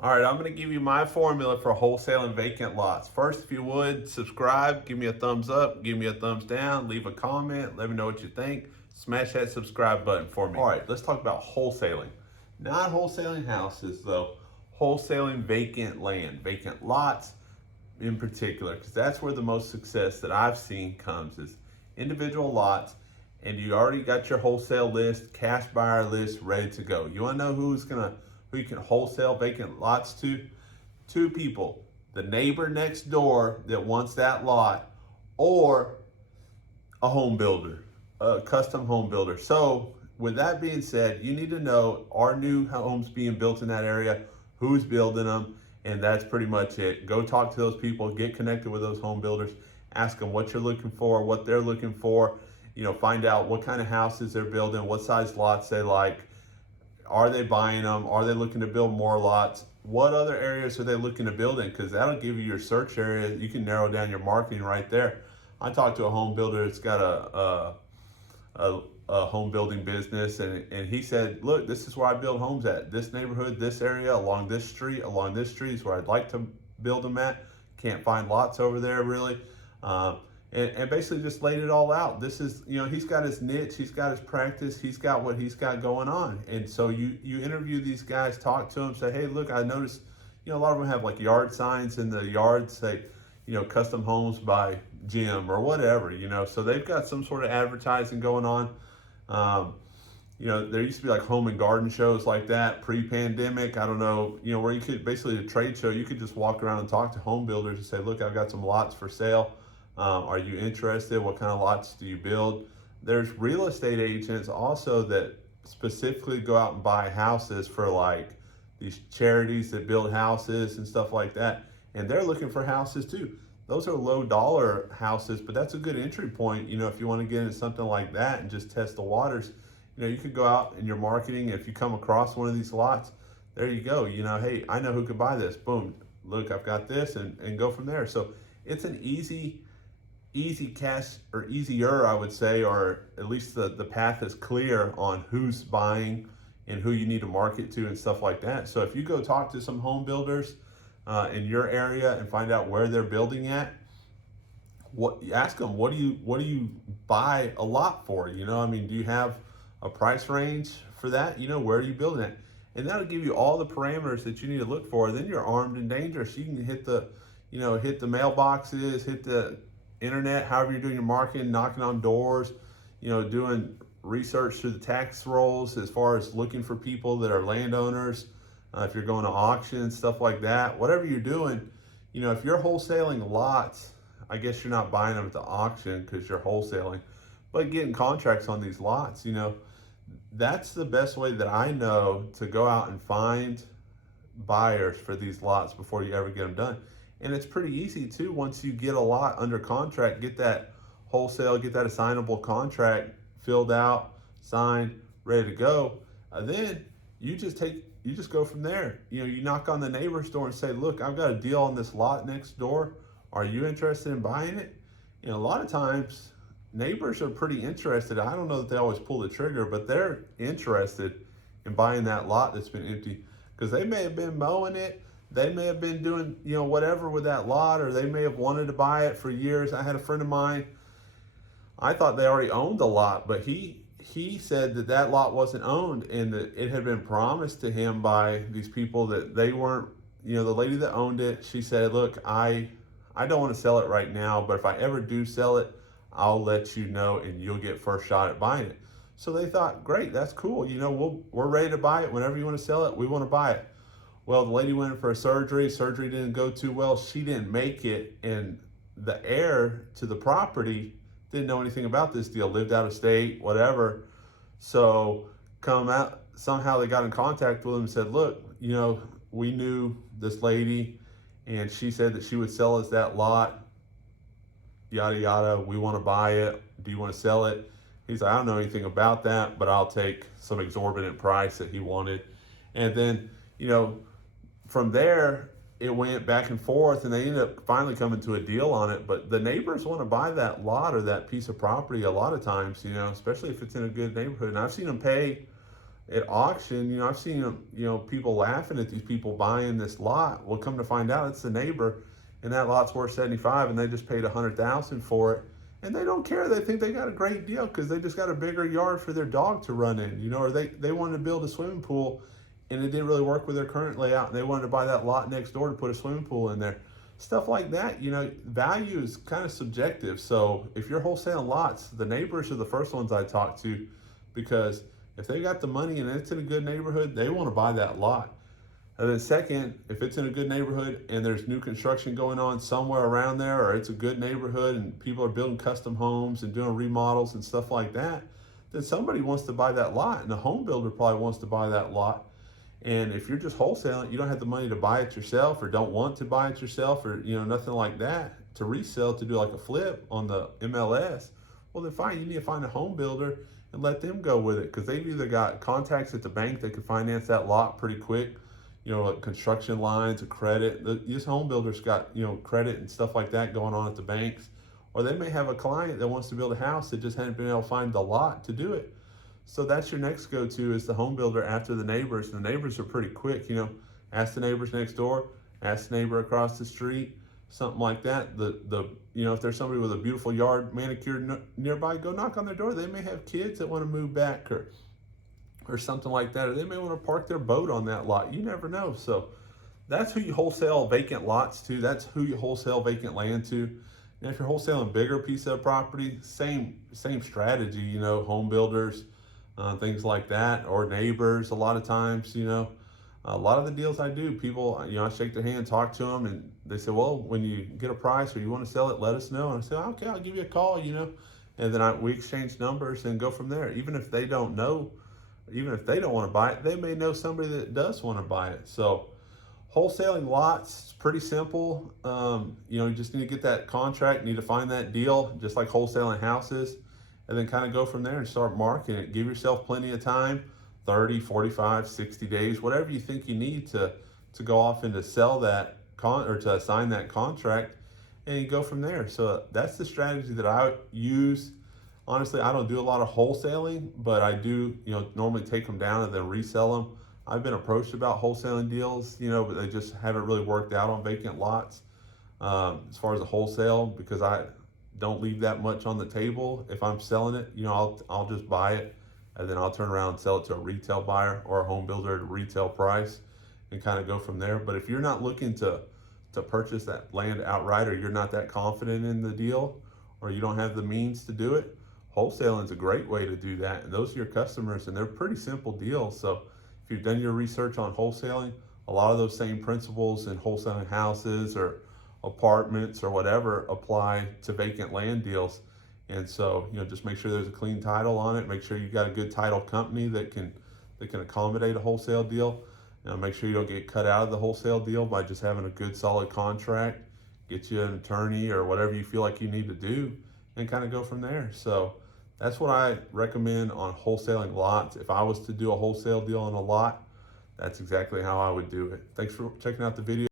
All right, I'm going to give you my formula for wholesaling vacant lots. First, if you would, subscribe, give me a thumbs up, give me a thumbs down, leave a comment, let me know what you think. Smash that subscribe button for me. All right, let's talk about wholesaling. Not wholesaling houses, though, wholesaling vacant land, vacant lots in particular, because that's where the most success that I've seen comes is individual lots, and you already got your wholesale list, cash buyer list ready to go. You want to know who you can wholesale vacant lots to? Two people: the neighbor next door that wants that lot, or a home builder, a custom home builder. So, with that being said, you need to know, are new homes being built in that area, who's building them, and that's pretty much it. Go talk to those people, get connected with those home builders, ask them what you're looking for, what they're looking for. Find out what kind of houses they're building, what size lots they like. Are they buying them? Are they looking to build more lots? What other areas are they looking to build in? Because that'll give you your search area. You can narrow down your marketing right there. I talked to a home builder that's got a home building business, and he said, look, this is where I build homes at. This neighborhood, this area, along this street is where I'd like to build them at. Can't find lots over there really. And basically just laid it all out. This is, he's got his niche, he's got his practice, he's got what he's got going on. And so you interview these guys, talk to them, say, hey, look, I noticed, a lot of them have like yard signs in the yard, say, custom homes by Jim or whatever, so they've got some sort of advertising going on. Um, there used to be like home and garden shows like that pre-pandemic. I don't know, where you could basically a trade show, you could just walk around and talk to home builders and say, look, I've got some lots for sale. Are you interested? What kind of lots do you build? There's real estate agents also that specifically go out and buy houses for like these charities that build houses and stuff like that. And they're looking for houses too. Those are low dollar houses, but that's a good entry point. If you want to get into something like that and just test the waters, you could go out in your marketing. If you come across one of these lots, there you go. Hey, I know who could buy this. Boom. Look, I've got this, and go from there. So it's an easy cash, or easier, I would say, or at least the path is clear on who's buying and who you need to market to and stuff like that. So if you go talk to some home builders in your area and find out where they're building at, ask them, what do you buy a lot for? Do you have a price range for that? Where are you building at? And that'll give you all the parameters that you need to look for. Then you're armed and dangerous. You can hit the mailboxes, hit the internet, however you're doing your marketing, knocking on doors, doing research through the tax rolls as far as looking for people that are landowners. If you're going to auctions, stuff like that, whatever you're doing, if you're wholesaling lots, I guess you're not buying them at the auction because you're wholesaling, but getting contracts on these lots, that's the best way that I know to go out and find buyers for these lots before you ever get them done. And it's pretty easy too. Once you get a lot under contract, get that wholesale, get that assignable contract filled out, signed, ready to go. Then you just go from there. You knock on the neighbor's door and say, look, I've got a deal on this lot next door. Are you interested in buying it? A lot of times neighbors are pretty interested. I don't know that they always pull the trigger, but they're interested in buying that lot that's been empty, because they may have been mowing it. They may have been doing, whatever with that lot, or they may have wanted to buy it for years. I had a friend of mine, I thought they already owned the lot, but he said that lot wasn't owned, and that it had been promised to him by these people that they weren't, the lady that owned it, she said, look, I don't want to sell it right now, but if I ever do sell it, I'll let you know and you'll get first shot at buying it. So they thought, great, that's cool. We're ready to buy it. Whenever you want to sell it, we want to buy it. Well, the lady went in for a surgery. Surgery didn't go too well. She didn't make it. And the heir to the property didn't know anything about this deal, lived out of state, whatever. So somehow they got in contact with him and said, look, we knew this lady and she said that she would sell us that lot, yada, yada. We want to buy it. Do you want to sell it? He's like, I don't know anything about that, but I'll take some exorbitant price that he wanted. And then, from there, it went back and forth, and they ended up finally coming to a deal on it. But the neighbors want to buy that lot or that piece of property a lot of times, especially if it's in a good neighborhood. And I've seen them pay at auction, I've seen, people laughing at these people buying this lot. Well, come to find out, it's the neighbor, and that lot's worth 75, and they just paid 100,000 for it, and they don't care. They think they got a great deal because they just got a bigger yard for their dog to run in, or they wanted to build a swimming pool, and it didn't really work with their current layout, and they wanted to buy that lot next door to put a swimming pool in there. Stuff like that, value is kind of subjective. So if you're wholesaling lots, the neighbors are the first ones I talk to, because if they got the money and it's in a good neighborhood, they want to buy that lot. And then second, if it's in a good neighborhood and there's new construction going on somewhere around there, or it's a good neighborhood and people are building custom homes and doing remodels and stuff like that, then somebody wants to buy that lot, and the home builder probably wants to buy that lot. And if you're just wholesaling, you don't have the money to buy it yourself, or don't want to buy it yourself, or nothing like that, to resell, to do like a flip on the MLS, well then fine, you need to find a home builder and let them go with it, because they've either got contacts at the bank that can finance that lot pretty quick, like construction lines of credit. These home builders got credit and stuff like that going on at the banks, or they may have a client that wants to build a house that just hadn't been able to find the lot to do it. So that's your next go-to, is the home builder after the neighbors. And the neighbors are pretty quick, ask the neighbors next door, ask the neighbor across the street, something like that. If there's somebody with a beautiful yard manicured nearby, go knock on their door. They may have kids that want to move back, or something like that, or they may want to park their boat on that lot. You never know. So that's who you wholesale vacant lots to. That's who you wholesale vacant land to. And if you're wholesaling bigger piece of property, same strategy, home builders, things like that, or neighbors. A lot of times, a lot of the deals I do, people, I shake their hand, talk to them, and they say, well, when you get a price or you want to sell it, let us know. And I say, okay, I'll give you a call, and then we exchange numbers and go from there. Even if they don't know, even if they don't want to buy it, they may know somebody that does want to buy it. So wholesaling lots is pretty simple. You just need to get that contract, need to find that deal, just like wholesaling houses, and then kind of go from there and start marketing it. Give yourself plenty of time, 30, 45, 60 days, whatever you think you need to go off and to sell that or to sign that contract, and you go from there. So that's the strategy that I use. Honestly, I don't do a lot of wholesaling, but I do, normally take them down and then resell them. I've been approached about wholesaling deals, but they just haven't really worked out on vacant lots, as far as the wholesale, because I don't leave that much on the table. If I'm selling it, I'll just buy it, and then I'll turn around and sell it to a retail buyer or a home builder at a retail price, and kind of go from there. But if you're not looking to purchase that land outright, or you're not that confident in the deal, or you don't have the means to do it, wholesaling is a great way to do that. And those are your customers, and they're pretty simple deals. So if you've done your research on wholesaling, a lot of those same principles in wholesaling houses or apartments or whatever apply to vacant land deals. And so, just make sure there's a clean title on it. Make sure you've got a good title company that can accommodate a wholesale deal. Make sure you don't get cut out of the wholesale deal by just having a good solid contract. Get you an attorney or whatever you feel like you need to do, and kind of go from there. So that's what I recommend on wholesaling lots. If I was to do a wholesale deal on a lot, that's exactly how I would do it. Thanks for checking out the video.